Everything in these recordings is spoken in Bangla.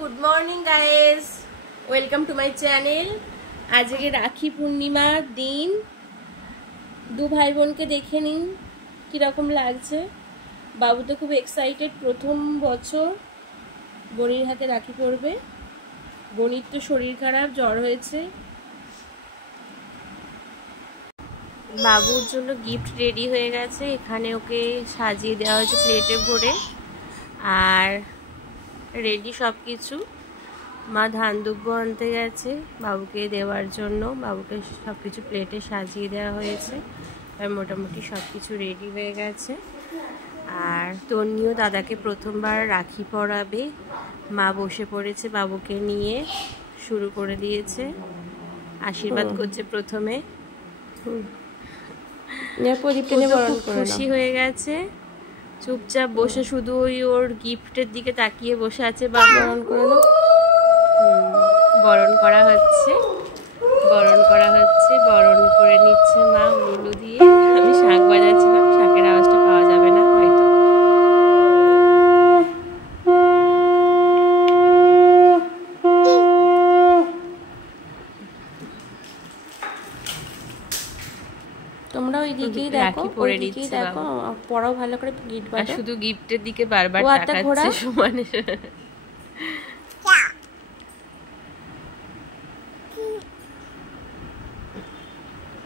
Good morning guys, welcome to my channel. আজকে রাখি পূর্ণিমার দিন। দু ভাই বোনকে দেখে নিন কীরকম লাগছে। বাবু তো খুব এক্সাইটেড, প্রথম বছর বোনির হাতে রাখি পরবে। বোনির তো শরীর খারাপ, জ্বর হয়েছে। বাবুর জন্য গিফট রেডি হয়ে গেছে, এখানে ওকে সাজিয়ে দেওয়া হয়েছে প্লেটে ভরে। আর রেডি সব কিছু। মা ধান দুব্য আনতে গেছে বাবুকে দেওয়ার জন্য। বাবুকে সব কিছু প্লেটে সাজিয়ে দেওয়া হয়েছে, আর মোটামুটি সব কিছু রেডি হয়ে গেছে। আর তন্নিও দাদাকে প্রথমবার রাখি পরাবে। মা বসে পড়েছে, বাবুকে নিয়ে শুরু করে দিয়েছে, আশীর্বাদ করছে প্রথমে। খুশি হয়ে গেছে, চুপচাপ বসে শুধু ওর গিফটের দিকে তাকিয়ে বসে আছে। বরণ করা হচ্ছে, বরণ করে নিচ্ছে মা উলু দিয়ে। আমি শাঁখ বাজাচ্ছিলাম, শাঁখের আওয়াজটা পাওয়া যাবে না হয়তো। তোমরা ওই দিকেই দেখো, পরে দিকেই দেখো, পড়াও ভালো করে গিফট বাজা। শুধু গিফটের দিকে বারবার তাকাচ্ছে সমানে।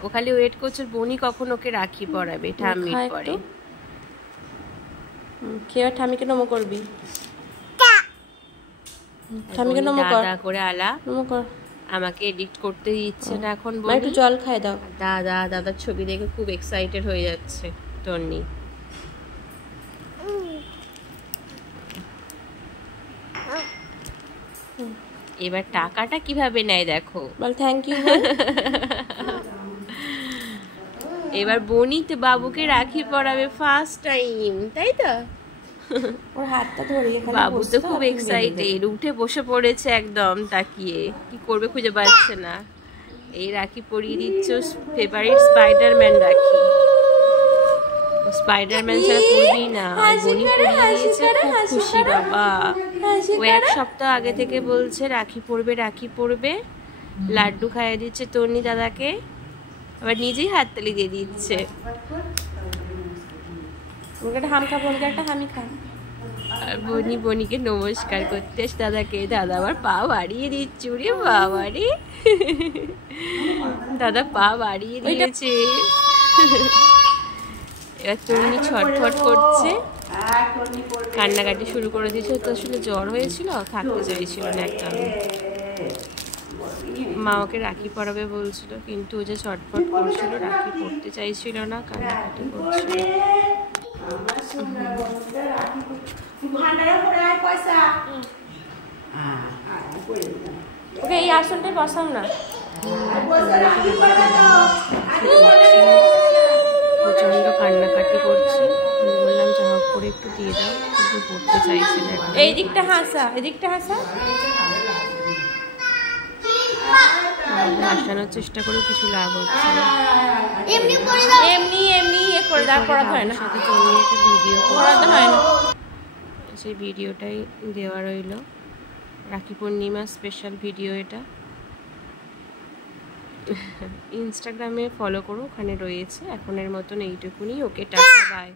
ও খালি ওয়েট করছে বনি কখন ওকে রাখি পরাবে। ঠাম্মির পরে কেউ ঠাম্মিকে নমো করবি, ঠাম্মিকে নমো কর, দাদা করে আলা নমো কর। আমাকে এডিট করতে দিচ্ছে না এখন, একটু জল খাই দাও। দাদার ছবি দেখে খুব এক্সাইটেড হয়ে যাচ্ছে তন্নি। এবার টাকাটা কিভাবে নেয় দেখো, বল থ্যাংক ইউ। এবার বনি তো বাবুকে রাখি পরাবে ফার্স্ট টাইম, তাই তো? ওর হাতটা ধরে বাবু তো খুব এক্সাইটেড, উঠে বসে পড়েছে একদম তাকিয়ে, কি করবে খুঁজে পাচ্ছে না। এই রাখি পরিয়ে দিচ্ছ ফেভারিট স্পাইডারম্যান রাখি। স্পাইডারম্যান ছাড়া পরবি না। বনি পরিয়ে দিয়েছে, খুব খুশি বাবা। ও এক সপ্তাহ আগে থেকে বলছে রাখি পরবে। লাড্ডু খাইয়ে দিচ্ছে তন্নি দাদাকে, আবার নিজেই হাততালি দিয়ে দিচ্ছে। আর বনিকে নমস্কার করতে দাদাকে, দাদা আবার পা বাড়িয়ে দিচ্ছে। রে বাবা রে, দাদা পা বাড়িয়ে দিয়েছে। এবার তন্নি ছটফট করছে, কান্নাকাটি শুরু করে দিয়েছে। তো আসলে জ্বর হয়েছিল, থাকতে চাইছিল না একদম। মা ওকে রাখি পরাবে বলছিল, কিন্তু ও যে ছটফট করছিল, রাখি পরতে চাইছিল না, কান্নাকাটি করছিল। ওকে এই আসনটাই বসাও না। প্রচন্ড কান্নাকাটি করছে, বললাম যা হোক করে একটু দিয়ে দাও, কিন্তু পড়তে চাইছে না। এই দিকটা হাসা। হাসানোর চেষ্টা করে কিছু লাভ হচ্ছে না, এমনি করে দাঁড় করাতে হয় না। সাথে চলে একটা ভিডিও করাতে হয় না, সেই ভিডিওটাই দেওয়া রইল। রাখি পূর্ণিমা স্পেশাল ভিডিও এটা। ইনস্টাগ্রামে ফলো করো, ওখানে রয়েছে। এখনের মতন এইটুকুনি। Okay tata, by.